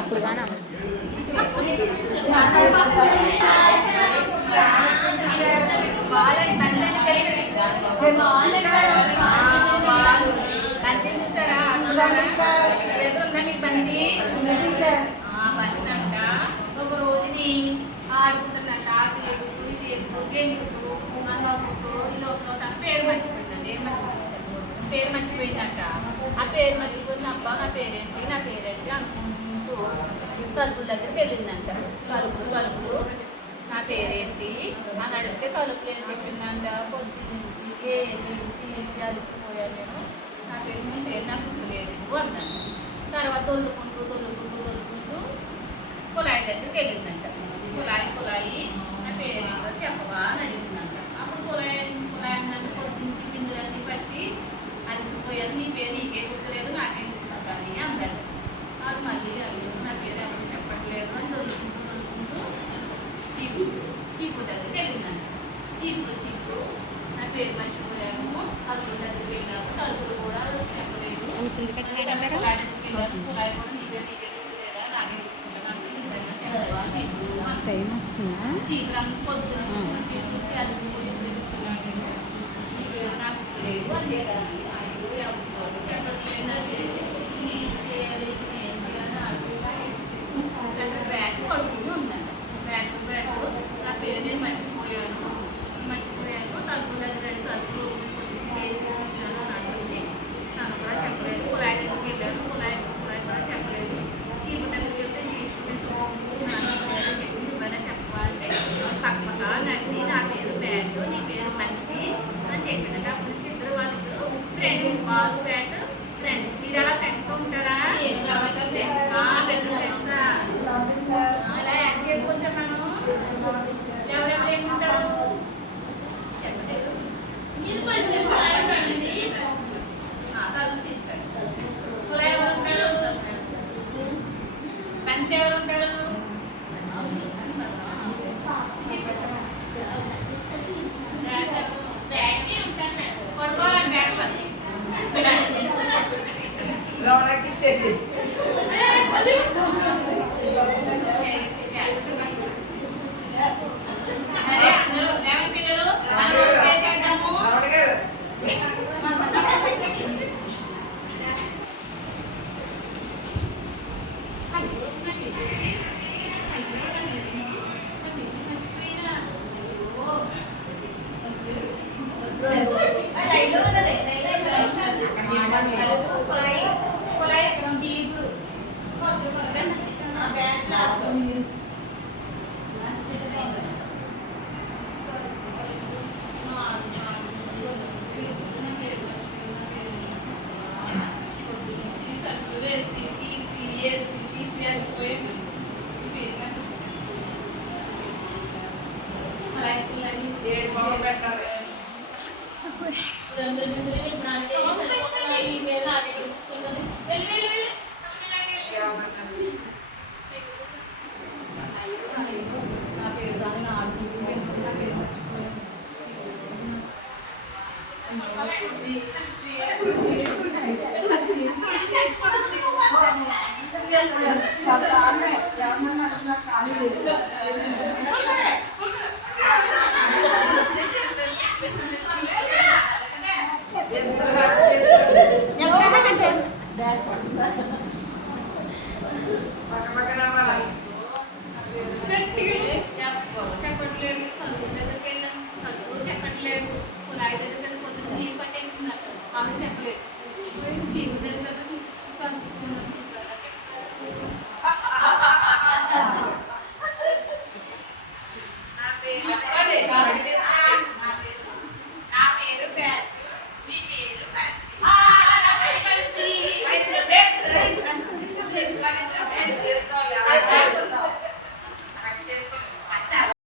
అప్పుడు గానా బండి అంట ఒక రోజుని ఆడుకుంటుందంట ఆకు ఎదుగు ఇది ఎదుగు గెంతుకు అన్నప్పుడు ఈ లోపల తన పేరు మర్చిపోయిందండి. ఏం మర్చిపోయింది పేరు మర్చిపోయిందంట. ఆ పేరు మర్చిపోయింది. అబ్బా నా పేరేంటి అనుకుంటూ తలుపుల దగ్గరికి వెళ్ళిందంట. కలుస్తూ నా పేరేంటి అని అడిగితే తలుపులేని చెప్పిందంట. పొద్దు నుంచి తీసి అలసిపోయాను నేను. మీ పేరు నాకు గుర్తులేదు అన్నాను. తర్వాత తొల్లుకుంటూ కుళాయి దగ్గరికి వెళ్ళిందంట. కుళాయి నా పేరేంటో చెప్పవా అని అడిగిందంట. అప్పుడు కుళాయి అన్నంత పొద్దు నుంచి బిందులన్నీ పట్టి అలసిపోయాను. నీ పేరు నీకే గుర్తులేదు నాకేం గుర్తుంది కానీ అందంట. అది మళ్ళీ అయ్యో నా పేరు ఎవరు చెప్పట్లేదు అని తొలుకుంటూ చీపు దగ్గరికి వెళ్ళిందంట. చీపు నా పేరు మర్చిపోయాను. తలుపుల దగ్గరికి వెళ్ళాను. తలుపులు కూడా చెప్పలేదు. కుళాయి కూడా నీ పేరు నీకే గుర్తులేదా నాకే గుర్తుంటున్నాను. టైం వస్తుందా? చీపురం పొద్దున నాకు లేదు అని బ్యాగ్ పడుకుని ఉందంట. బ్యాగ్ నా పేరు నేను మర్చిపోయాను. తలుపు దగ్గర తలుపు వేసి అంటుంది. తను కూడా చెప్పలేదు. కుళాయి దగ్గరికి వెళ్ళాను. కుళాయి కూడా చెప్పలేదు. చీపు దగ్గరికి వెళ్తే చెప్పాలంటే పక్క నన్ను నా పేరు బ్యాట్ నీ పేరు మంచిది అని చెప్పినట్టు. అప్పటి నుంచి ఇద్దరు వాళ్ళిద్దరు ఫ్రెండ్స్. Ball bat friends. మీరు అలా ఫ్రెండ్స్గా ఉంటారా? అలా యాక్ట్ చేసుకొచ్చాను. ఎవరెవరు ఏముంటారు చెప్పలేదు. తలుపు తీసుకోండి. కుళాయి ఎవరు ఉంటారు? బంతి ఎవరు ఉంటారు? చాలా